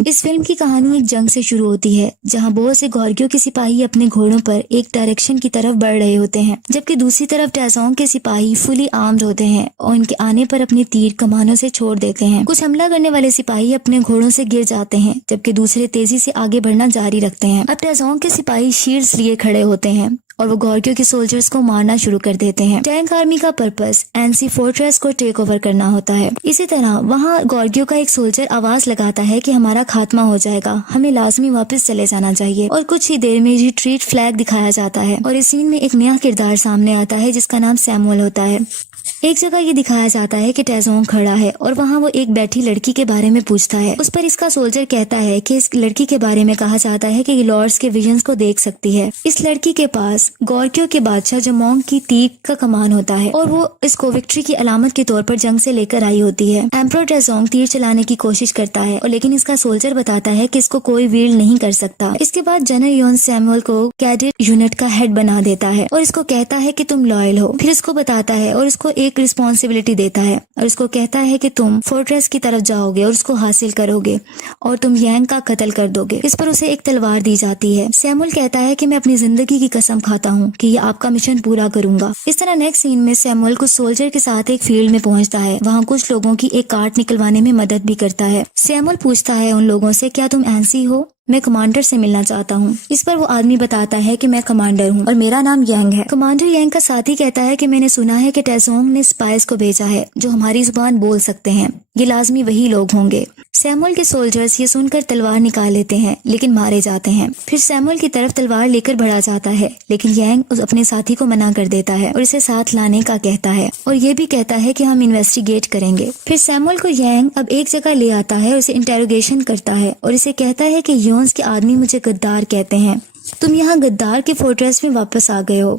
थी। इस फिल्म की कहानी एक जंग से शुरू होती है जहाँ बहुत से गॉर्गियो के सिपाही अपने घोड़ों पर एक डायरेक्शन की तरफ बढ़ रहे होते हैं, जबकि दूसरी तरफ टैजोंग के सिपाही फुली आर्म्ड होते हैं और उनके आने पर अपने तीर कमानों से छोड़ देते हैं। कुछ हमला करने वाले सिपाही अपने घोड़ों से गिर जाते हैं, जबकि दूसरे तेजी से आगे बढ़ना जारी रखते हैं। अब टैजोंग के सिपाही शील्ड्स लिए खड़े होते हैं और वो गॉर्गियो के सोल्जर्स को मारना शुरू कर देते हैं। टैंक आर्मी का पर्पस एनसी फोर्ट्रेस को टेक ओवर करना होता है। इसी तरह वहाँ गॉर्गियो का एक सोल्जर आवाज लगाता है कि हमारा खात्मा हो जाएगा, हमें लाजमी वापस चले जाना चाहिए। और कुछ ही देर में रिट्रीट फ्लैग दिखाया जाता है और इस सीन में एक नया किरदार सामने आता है जिसका नाम सैमुअल होता है। एक जगह ये दिखाया जाता है कि टैजोंग खड़ा है और वहाँ वो एक बैठी लड़की के बारे में पूछता है। उस पर इसका सोल्जर कहता है कि इस लड़की के बारे में कहा जाता है कि ये लॉर्ड्स के विजन्स को देख सकती है। इस लड़की के पास गॉर्गियो के बादशाह जमोंग की तीर का कमान होता है और वो इसको विक्ट्री की अलामत के तौर पर जंग से लेकर आई होती है। एम्परर टैजोंग तीर चलाने की कोशिश करता है और लेकिन इसका सोल्जर बताता है कि इसको कोई वील्ड नहीं कर सकता। इसके बाद जनरल योन सैमुअल को कैडेट यूनिट का हेड बना देता है और इसको कहता है कि तुम लॉयल हो। फिर इसको बताता है और इसको एक रिस्पॉन्सिबिलिटी देता है और इसको कहता है कि तुम फोर्ट्रेस की तरफ जाओगे और उसको हासिल करोगे और तुम यांग का कत्ल कर दोगे। इस पर उसे एक तलवार दी जाती है। सैमुअल कहता है कि मैं अपनी जिंदगी की कसम खाता हूँ कि ये आपका मिशन पूरा करूंगा। इस तरह नेक्स्ट सीन में सैमुअल कुछ सोल्जर के साथ एक फील्ड में पहुंचता है। वहाँ कुछ लोगों की एक कार्ट निकलवाने में मदद भी करता है। सैमुअल पूछता है उन लोगों से, क्या तुम एनसी हो? मैं कमांडर से मिलना चाहता हूँ। इस पर वो आदमी बताता है कि मैं कमांडर हूँ और मेरा नाम यांग है। कमांडर यांग का साथी कहता है कि मैंने सुना है कि टैजोंग ने स्पाइस को भेजा है जो हमारी जुबान बोल सकते हैं। ये लाजमी वही लोग होंगे। सैमुअल के सोल्जर्स ये सुनकर तलवार निकाल लेते हैं लेकिन मारे जाते हैं। फिर सैमुअल की तरफ तलवार लेकर बढ़ा जाता है लेकिन यांग उस अपने साथी को मना कर देता है और इसे साथ लाने का कहता है और ये भी कहता है कि हम इन्वेस्टिगेट करेंगे। फिर सैमुअल को यांग अब एक जगह ले आता है और इसे इंटेरोगेशन करता है और इसे कहता है कि योन्स के आदमी मुझे गद्दार कहते हैं, तुम यहाँ गद्दार के फोर्ट्रेस में वापस आ गए हो।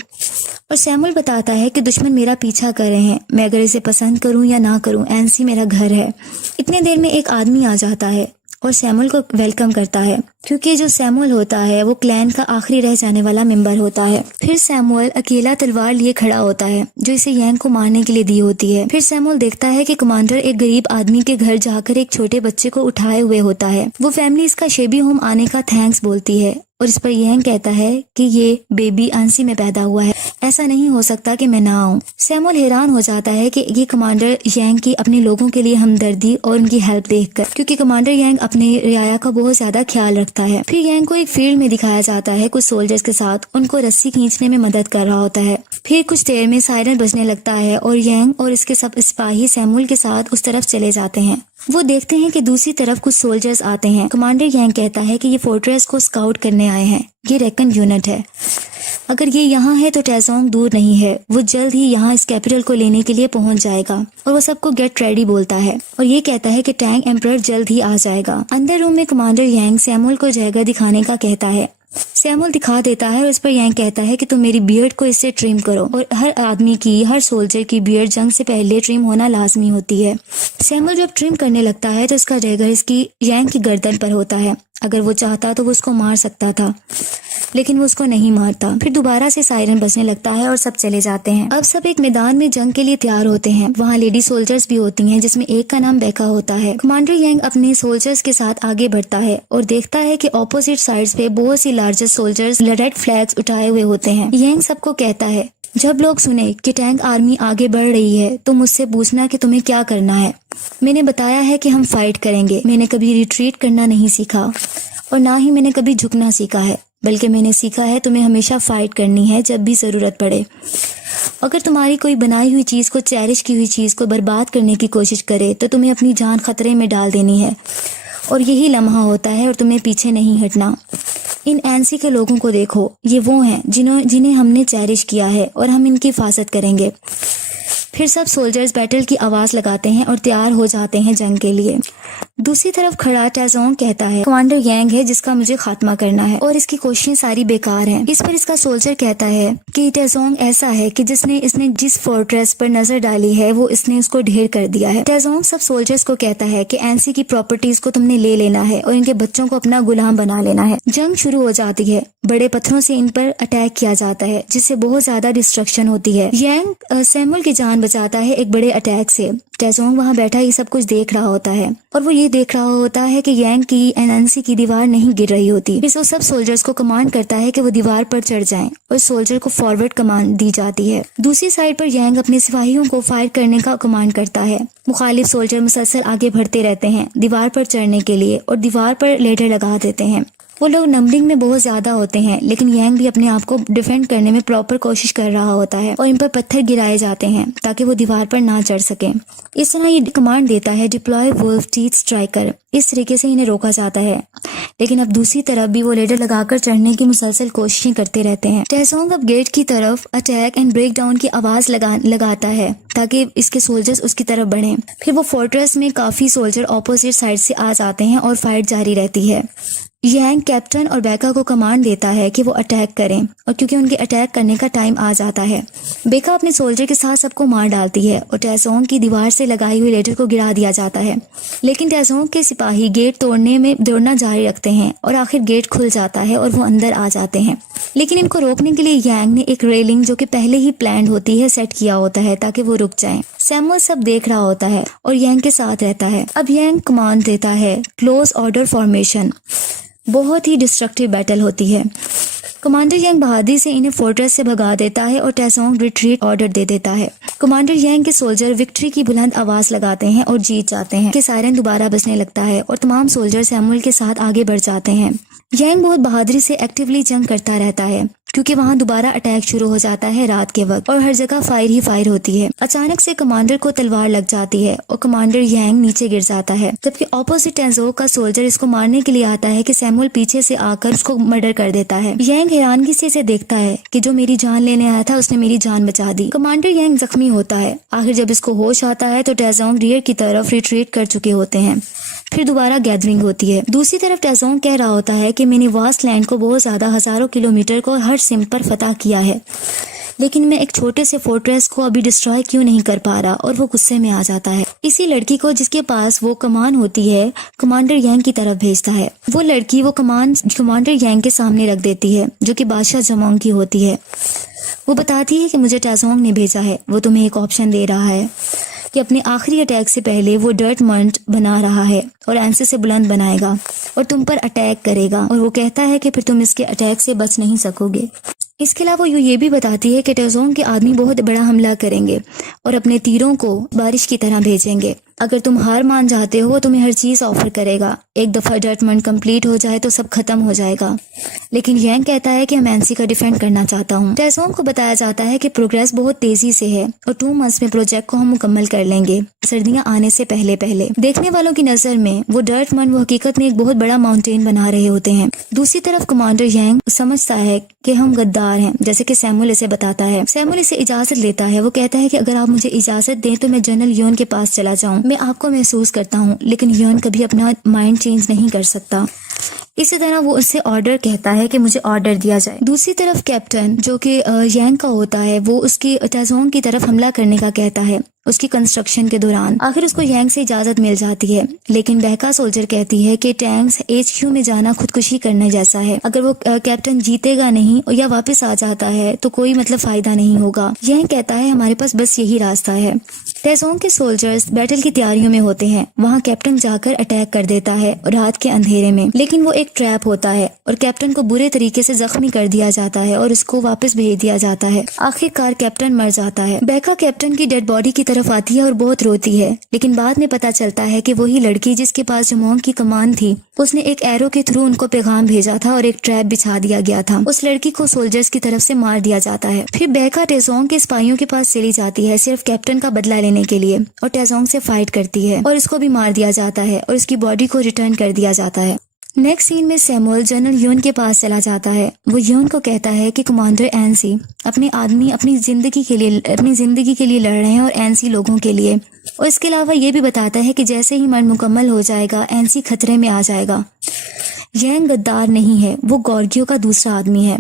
और सैमुअल बताता है कि दुश्मन मेरा पीछा कर रहे हैं, मैं अगर इसे पसंद करूं या ना करूं, एनसी मेरा घर है। इतने देर में एक आदमी आ जाता है और सैमुअल को वेलकम करता है क्योंकि जो सैमुअल होता है वो क्लैन का आखिरी रह जाने वाला मेंबर होता है। फिर सैमुअल अकेला तलवार लिए खड़ा होता है जो इसे यांग को मारने के लिए दी होती है। फिर सैमुअल देखता है कि कमांडर एक गरीब आदमी के घर जाकर एक छोटे बच्चे को उठाए हुए होता है। वो फैमिली इसका शेबी होम आने का थैंक्स बोलती है और इस पर यांग कहता है कि ये बेबी एनसी में पैदा हुआ है, ऐसा नहीं हो सकता कि मैं ना आऊं। सैमुअल हैरान हो जाता है कि ये कमांडर यांग की अपने लोगों के लिए हमदर्दी और उनकी हेल्प देखकर, क्योंकि कमांडर यांग अपने रियाया का बहुत ज्यादा ख्याल रखता है। फिर यांग को एक फील्ड में दिखाया जाता है कुछ सोल्जर्स के साथ, उनको रस्सी खींचने में मदद कर रहा होता है। फिर कुछ देर में सायरन बजने लगता है और यांग और इसके सब सिपाही सैमुअल के साथ उस तरफ चले जाते हैं। वो देखते हैं कि दूसरी तरफ कुछ सोल्जर्स आते हैं। कमांडर यांग कहता है कि ये फोर्ट्रेस को स्काउट करने आए हैं, ये रेकन यूनिट है। अगर ये यहाँ है तो टैजोंग दूर नहीं है, वो जल्द ही यहाँ इस कैपिटल को लेने के लिए पहुँच जाएगा। और वो सबको गेट रेडी बोलता है और ये कहता है कि टैंक एम्परर जल्द ही आ जाएगा। अंदर रूम में कमांडर यांग सैमुअल को जगह दिखाने का कहता है। सैमुअल दिखा देता है और इस पर यांग कहता है कि तुम मेरी बियर्ड को इससे ट्रिम करो। और हर आदमी की, हर सोल्जर की बियर्ड जंग से पहले ट्रिम होना लाजमी होती है। सैमुअल जब ट्रिम करने लगता है तो इसका डैगर इसकी यांग की गर्दन पर होता है। अगर वो चाहता तो वो उसको मार सकता था लेकिन वो उसको नहीं मारता। फिर दोबारा से सायरन बजने लगता है और सब चले जाते हैं। अब सब एक मैदान में जंग के लिए तैयार होते हैं। वहाँ लेडी सोल्जर्स भी होती हैं जिसमें एक का नाम बेका होता है। कमांडर यांग अपने सोल्जर्स के साथ आगे बढ़ता है और देखता है कि ऑपोजिट साइड्स पे बहुत सी लार्जेस्ट सोल्जर्स रेड फ्लैग्स उठाए हुए होते हैं। यांग सबको कहता है, जब लोग सुने कि टैंक आर्मी आगे बढ़ रही है तो मुझसे पूछना कि तुम्हें क्या करना है। मैंने बताया है कि हम फाइट करेंगे। मैंने कभी रिट्रीट करना नहीं सीखा और ना ही मैंने कभी झुकना सीखा है, बल्कि मैंने सीखा है तुम्हें हमेशा फाइट करनी है जब भी जरूरत पड़े। अगर तुम्हारी कोई बनाई हुई चीज को, चेरिश की हुई चीज को बर्बाद करने की कोशिश करे तो तुम्हें अपनी जान खतरे में डाल देनी है और यही लम्हा होता है और तुम्हें पीछे नहीं हटना। इन एनसी के लोगों को देखो, ये वो हैं जिन्हें हमने चेरिश किया है और हम इनकी हिफाजत करेंगे। फिर सब सोल्जर्स बैटल की आवाज लगाते हैं और तैयार हो जाते हैं जंग के लिए। दूसरी तरफ खड़ा टैजोंग कहता है, कमांडर यांग है जिसका मुझे खात्मा करना है और इसकी कोशिशें सारी बेकार हैं। इस पर इसका सोल्जर कहता है कि टैजोंग ऐसा है कि इसने जिस फोर्ट्रेस पर नजर डाली है वो इसने उसको ढेर कर दिया है। टैजोंग सब सोल्जर्स को कहता है कि एनसी की प्रॉपर्टीज को तुमने ले लेना है और इनके बच्चों को अपना गुलाम बना लेना है। जंग शुरू हो जाती है। बड़े पत्थरों से इन पर अटैक किया जाता है जिससे बहुत ज्यादा डिस्ट्रक्शन होती है। यांग सैमुअल की जान बचाता है एक बड़े अटैक से। टेजोंग वहाँ बैठा ये सब कुछ देख रहा होता है और वो ये देख रहा होता है कि यांग की एनएनसी की दीवार नहीं गिर रही होती। फिर वो सब सोल्जर्स को कमांड करता है कि वो दीवार पर चढ़ जाएं और सोल्जर को फॉरवर्ड कमांड दी जाती है। दूसरी साइड पर यांग अपने सिपाहियों को फायर करने का कमांड करता है। मुखालिफ सोल्जर मुसलसल आगे बढ़ते रहते हैं दीवार पर चढ़ने के लिए और दीवार पर लेडर लगा देते हैं। वो लोग नंबरिंग में बहुत ज्यादा होते हैं, लेकिन यांग भी अपने आप को डिफेंड करने में प्रॉपर कोशिश कर रहा होता है और इन पर पत्थर गिराए जाते हैं ताकि वो दीवार पर ना चढ़ सके। इस तरह ये कमांड देता है डिप्लॉय वुल्फ टीथ स्ट्राइकर। इस तरीके से इन्हें रोका जाता है, लेकिन अब दूसरी तरफ भी वो लेडर लगाकर चढ़ने की मुसलसल कोशिशें करते रहते हैं। टेजोंग अब गेट की तरफ अटैक एंड ब्रेक डाउन की आवाज लगाता है ताकि इसके सोल्जर्स उसकी तरफ बढ़ें। फिर वो फोर्ट्रेस में काफी सोल्जर ऑपोजिट साइड से आ जाते हैं और फाइट जारी रहती है। यांग कैप्टन और बेका को कमांड देता है कि वो अटैक करें और क्योंकि उनके अटैक करने का टाइम आ जाता है, बेका अपने सोल्जर के साथ सबको मार डालती है और टेजोंग की दीवार से लगाई हुई लेडर को गिरा दिया जाता है। लेकिन टेजोंग के सिपाही गेट तोड़ने में दौड़ना जारी रखते हैं और आखिर गेट खुल जाता है और वो अंदर आ जाते हैं। लेकिन इनको रोकने के लिए यांग ने एक रेलिंग जो कि पहले ही प्लान होती है सेट किया होता है ताकि वो रुक जाएं। सैमुअल सब देख रहा होता है और यांग के साथ रहता है। अब यांग कमांड देता है क्लोज ऑर्डर फॉर्मेशन। बहुत ही डिस्ट्रक्टिव बैटल होती है। कमांडर यांग बहादुरी से इन्हें फोर्ट्रेस से भगा देता है और टेजोंग रिट्रीट ऑर्डर दे देता है। कमांडर यांग के सोल्जर विक्ट्री की बुलंद आवाज लगाते हैं और जीत जाते हैं कि सायरन दोबारा बजने लगता है और तमाम सोल्जर सैमुअल के साथ आगे बढ़ जाते हैं। यांग बहुत बहादुरी से एक्टिवली जंग करता रहता है क्योंकि वहाँ दोबारा अटैक शुरू हो जाता है रात के वक्त और हर जगह फायर ही फायर होती है। अचानक से कमांडर को तलवार लग जाती है और कमांडर यांग नीचे गिर जाता है, जबकि ऑपोजिट टेजोंग का सोल्जर इसको मारने के लिए आता है कि सैमुअल पीछे से आकर उसको मर्डर कर देता है। यांग हैरानगी से इसे देखता है कि जो मेरी जान लेने आया था उसने मेरी जान बचा दी। कमांडर यांग जख्मी होता है। आखिर जब इसको होश आता है तो टेजोंग रियर की तरफ रिट्रीट कर चुके होते हैं। फिर दोबारा गैदरिंग होती है। दूसरी तरफ टेजोंग कह रहा होता है कि मैंने वास्ट लैंड को बहुत ज्यादा हजारों किलोमीटर को हर सिम पर फतह किया है, लेकिन मैं एक छोटे से फोर्ट्रेस को अभी डिस्ट्रॉय क्यों नहीं कर पा रहा, और वो गुस्से में आ जाता है। इसी लड़की को जिसके पास वो कमान होती है कमांडर यांग की तरफ भेजता है। वो लड़की वो कमान कमांडर यांग के सामने रख देती है जो कि बादशाह जमोंग की होती है। वो बताती है कि मुझे टेजोंग ने भेजा है। वो तुम्हें एक ऑप्शन दे रहा है कि अपने आखिरी अटैक से पहले वो डर्ट मंट बना रहा है और एंसे से बुलंद बनाएगा और तुम पर अटैक करेगा, और वो कहता है कि फिर तुम इसके अटैक से बच नहीं सकोगे। इसके अलावा वो ये भी बताती है कि टेजोंग के आदमी बहुत बड़ा हमला करेंगे और अपने तीरों को बारिश की तरह भेजेंगे। अगर तुम हार मान जाते हो तुम्हें हर चीज ऑफर करेगा। एक दफा डर्टमंड कंप्लीट हो जाए तो सब खत्म हो जाएगा। लेकिन यांग कहता है कि मैं एनसी का डिफेंड करना चाहता हूँ। टेजोंग को बताया जाता है कि प्रोग्रेस बहुत तेजी से है और 2 मंथ्स में प्रोजेक्ट को हम मुकम्मल कर लेंगे, सर्दियां आने से पहले पहले। देखने वालों की नजर में वो डर्टमंड वो हकीकत में एक बहुत बड़ा माउंटेन बना रहे होते हैं। दूसरी तरफ कमांडर यांग समझता है कि हम गद्दार हैं, जैसे कि सैमुअल इसे बताता है। सैमुअल इसे इजाजत लेता है। वो कहता है कि अगर आप मुझे इजाजत दें तो मैं जनरल योन के पास चला जाऊं। मैं आपको महसूस करता हूँ, लेकिन योन कभी अपना माइंड चेंज नहीं कर सकता। इसी तरह वो उससे ऑर्डर कहता है कि मुझे ऑर्डर दिया जाए। दूसरी तरफ कैप्टन जो कि यांग का होता है वो उसकी टेजोंग की तरफ हमला करने का कहता है उसकी कंस्ट्रक्शन के दौरान। आखिर उसको यांग से इजाजत मिल जाती है, लेकिन बहका सोल्जर कहती है कि टैंक्स HQ में जाना खुदकुशी करने जैसा है। अगर वो कैप्टन जीतेगा नहीं या वापस आ जाता है तो कोई मतलब फायदा नहीं होगा। यांग कहता है हमारे पास बस यही रास्ता है। टेजोंग के सोल्जर्स बैटल की तैयारियों में होते हैं। वहाँ कैप्टन जाकर अटैक कर देता है रात के अंधेरे में, लेकिन वो एक ट्रैप होता है और कैप्टन को बुरे तरीके से जख्मी कर दिया जाता है और उसको वापस भेज दिया जाता है। आखिरकार कैप्टन मर जाता है। बहका कैप्टन की डेड बॉडी की तरफ आती है और बहुत रोती है, लेकिन बाद में पता चलता है कि वही लड़की जिसके पास जमोंग की कमान थी उसने एक एरो के थ्रू उनको पैगाम भेजा था और एक ट्रैप बिछा दिया गया था। उस लड़की को सोल्जर्स की तरफ से मार दिया जाता है। फिर बहका टेजोंग के सिपाहियों के पास चली जाती है सिर्फ कैप्टन का बदला लेने के लिए, और टेजोंग से फाइट करती है और इसको भी मार दिया जाता है और उसकी बॉडी को रिटर्न कर दिया जाता है। नेक्स्ट सीन में सैमुअल जनरल यून के पास चला जाता है। वो यून को कहता है कि कमांडर एनसी अपने आदमी अपनी जिंदगी के लिए लड़ रहे हैं और एनसी लोगों के लिए, और इसके अलावा ये भी बताता है कि जैसे ही मर्ड मुकम्मल हो जाएगा एनसी खतरे में आ जाएगा। यांग गद्दार नहीं है, वो गॉर्गियो का दूसरा आदमी है।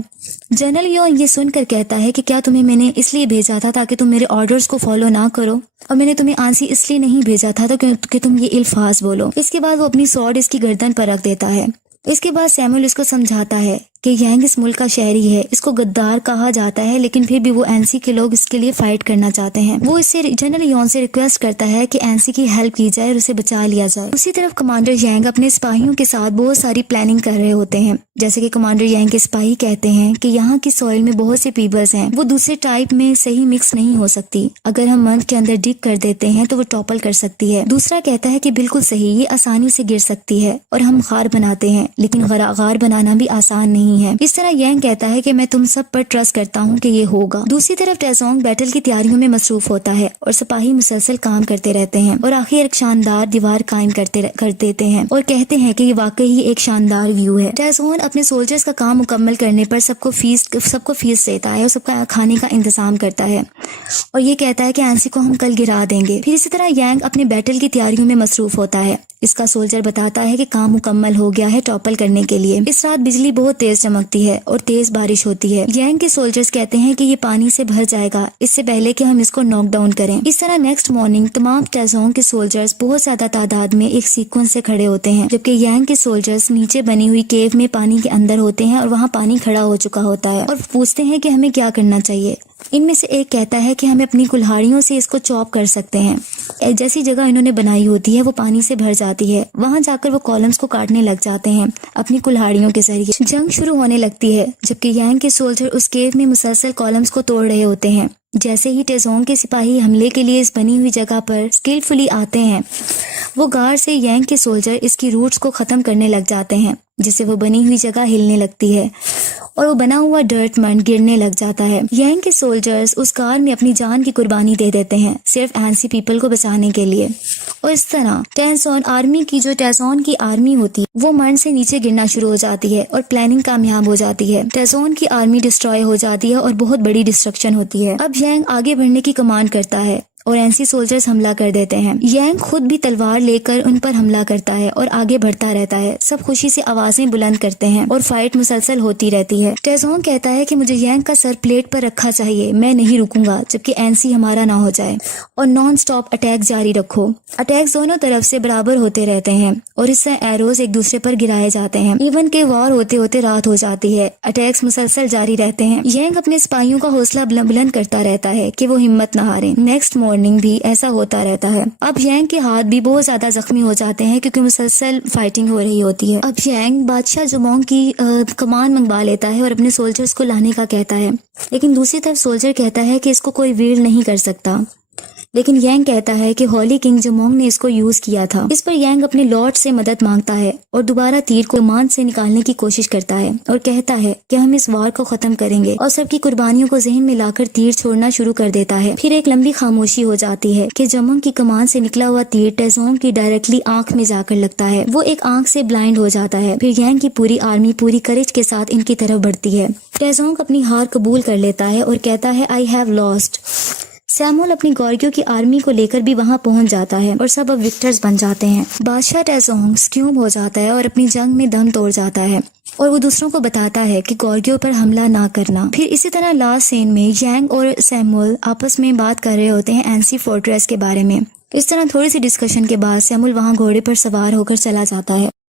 जनरल योन ये सुनकर कहता है कि क्या तुम्हें मैंने इसलिए भेजा था ताकि तुम मेरे ऑर्डर्स को फॉलो ना करो, और मैंने तुम्हें आंसी इसलिए नहीं भेजा था तो कि तुम ये इल्फाज बोलो। इसके बाद वो अपनी स्वॉर्ड इसकी गर्दन पर रख देता है। इसके बाद सैमुअल उसको समझाता है कि यांग इस मुल्क का शहरी है, इसको गद्दार कहा जाता है, लेकिन फिर भी वो एनसी के लोग इसके लिए फाइट करना चाहते हैं। वो इससे जनरल यॉन से रिक्वेस्ट करता है कि एनसी की हेल्प की जाए और उसे बचा लिया जाए। उसी तरफ कमांडर यांग अपने सिपाहियों के साथ बहुत सारी प्लानिंग कर रहे होते हैं। जैसे कि कमांडर यांग के सिपाही कहते हैं कि यहाँ की सॉइल में बहुत से पीपल्स हैं, वो दूसरे टाइप में सही मिक्स नहीं हो सकती। अगर हम मंथ के अंदर डिग कर देते हैं तो वो टॉपल कर सकती है। दूसरा कहता है कि बिल्कुल सही, ये आसानी से गिर सकती है और हम गार बनाते हैं, लेकिन गार बनाना भी आसान नहीं है। इस तरह यांग कहता है कि मैं तुम सब पर ट्रस्ट करता हूँ कि ये होगा। दूसरी तरफ टेजोंग बैटल की तैयारियों में मसरूफ होता है और सिपाही मुसलसल काम करते रहते हैं और आखिर एक शानदार दीवार कायम कर देते हैं और कहते हैं कि ये वाकई ही एक शानदार व्यू है। टेजोंग अपने सोल्जर्स का काम मुकम्मल करने पर सबको फीस देता है और सबका खाने का इंतजाम करता है और ये कहता है कि एनसी को हम कल गिरा देंगे। फिर इसी तरह यांग अपने बैटल की तैयारियों में मसरूफ होता है। इसका सोल्जर बताता है कि काम मुकम्मल हो गया है टॉपल करने के लिए। इस रात बिजली बहुत तेज चमकती है और तेज बारिश होती है। यांग के सोल्जर्स कहते हैं कि ये पानी से भर जाएगा इससे पहले कि हम इसको नॉक डाउन करें। इस तरह नेक्स्ट मॉर्निंग तमाम टेजोंग के सोल्जर्स बहुत ज्यादा तादाद में एक सीक्वेंस से खड़े होते हैं, जबकि यांग के सोल्जर्स नीचे बनी हुई केव में पानी के अंदर होते हैं और वहाँ पानी खड़ा हो चुका होता है और पूछते हैं कि हमें क्या करना चाहिए। इनमें से एक कहता है कि हमें अपनी कुल्हाड़ियों से इसको चॉप कर सकते हैं। जैसी जगह इन्होंने बनाई होती है वो पानी से भर जाती है। वहां जाकर वो कॉलम्स को काटने लग जाते हैं अपनी कुल्हाड़ियों के जरिए। जंग शुरू होने लगती है जबकि यांग के सोल्जर उस केव में मुसलसल कॉलम्स को तोड़ रहे होते हैं। जैसे ही टेजोंग के सिपाही हमले के लिए इस बनी हुई जगह पर स्किलफुली आते हैं, वो गार से यांग के सोल्जर इसकी रूट्स को खत्म करने लग जाते हैं, जिससे वो बनी हुई जगह हिलने लगती है और वो बना हुआ डर्ट मंड गिरने लग जाता है। यांग के सोल्जर्स उस कार में अपनी जान की कुर्बानी दे देते हैं सिर्फ एनसी पीपल को बचाने के लिए और इस तरह टेजोंग आर्मी की जो टेजोंग की आर्मी होती है वो मंड से नीचे गिरना शुरू हो जाती है और प्लानिंग कामयाब हो जाती है। टेजोंग की आर्मी डिस्ट्रॉय हो जाती है और बहुत बड़ी डिस्ट्रक्शन होती है। अब यांग आगे बढ़ने की कमांड करता है और एनसी सोल्जर्स हमला कर देते हैं। यांग खुद भी तलवार लेकर उन पर हमला करता है और आगे बढ़ता रहता है। सब खुशी से आवाजें बुलंद करते हैं और फाइट मुसलसल होती रहती है। टेजोंग कहता है कि मुझे यांग का सर प्लेट पर रखा चाहिए, मैं नहीं रुकूंगा जबकि एनसी हमारा ना हो जाए और नॉन स्टॉप अटैक जारी रखो। अटैक्स दोनों तरफ से बराबर होते रहते हैं और इससे एरोज एक दूसरे पर गिराए जाते हैं। इवन के वॉर होते होते रात हो जाती है। अटैक्स मुसलसल जारी रहते हैं। यांग अपने सिपाहियों का हौसला बुलंद करता रहता है कि वो हिम्मत न हारे। नेक्स्ट मॉर्निंग भी ऐसा होता रहता है। अब यांग के हाथ भी बहुत ज्यादा जख्मी हो जाते हैं क्योंकि मुसलसल फाइटिंग हो रही होती है। अब यांग बादशाह जुमोंग की कमान मंगवा लेता है और अपने सोल्जर्स को लाने का कहता है, लेकिन दूसरी तरफ सोल्जर कहता है कि इसको कोई वील नहीं कर सकता। लेकिन यांग कहता है कि होली किंग जुमोंग ने इसको यूज किया था। इस पर यांग अपने लॉर्ड से मदद मांगता है और दोबारा तीर को कमान से निकालने की कोशिश करता है और कहता है कि हम इस वार को खत्म करेंगे और सबकी कुर्बानियों को जहन में लाकर तीर छोड़ना शुरू कर देता है। फिर एक लंबी खामोशी हो जाती है कि जुमोंग की कमान से निकला हुआ तीर टेजोंग की डायरेक्टली आंख में जाकर लगता है। वो एक आंख से ब्लाइंड हो जाता है। फिर यांग की पूरी आर्मी पूरी करेज के साथ इनकी तरफ बढ़ती है। टेजोंग अपनी हार कबूल कर लेता है और कहता है आई हैव लॉस्ट। सैमुअल अपनी गॉर्गियो की आर्मी को लेकर भी वहां पहुंच जाता है और सब अब विक्टर्स बन जाते हैं। बादशाह टेजोंग स्क्यूम हो जाता है और अपनी जंग में दम तोड़ जाता है और वो दूसरों को बताता है कि गॉर्गियो पर हमला ना करना। फिर इसी तरह लास्ट सीन में यांग और सैमुअल आपस में बात कर रहे होते हैं एनसी फोर्ट्रेस के बारे में। इस तरह थोड़ी सी डिस्कशन के बाद सैमुअल वहां घोड़े पर सवार होकर चला जाता है।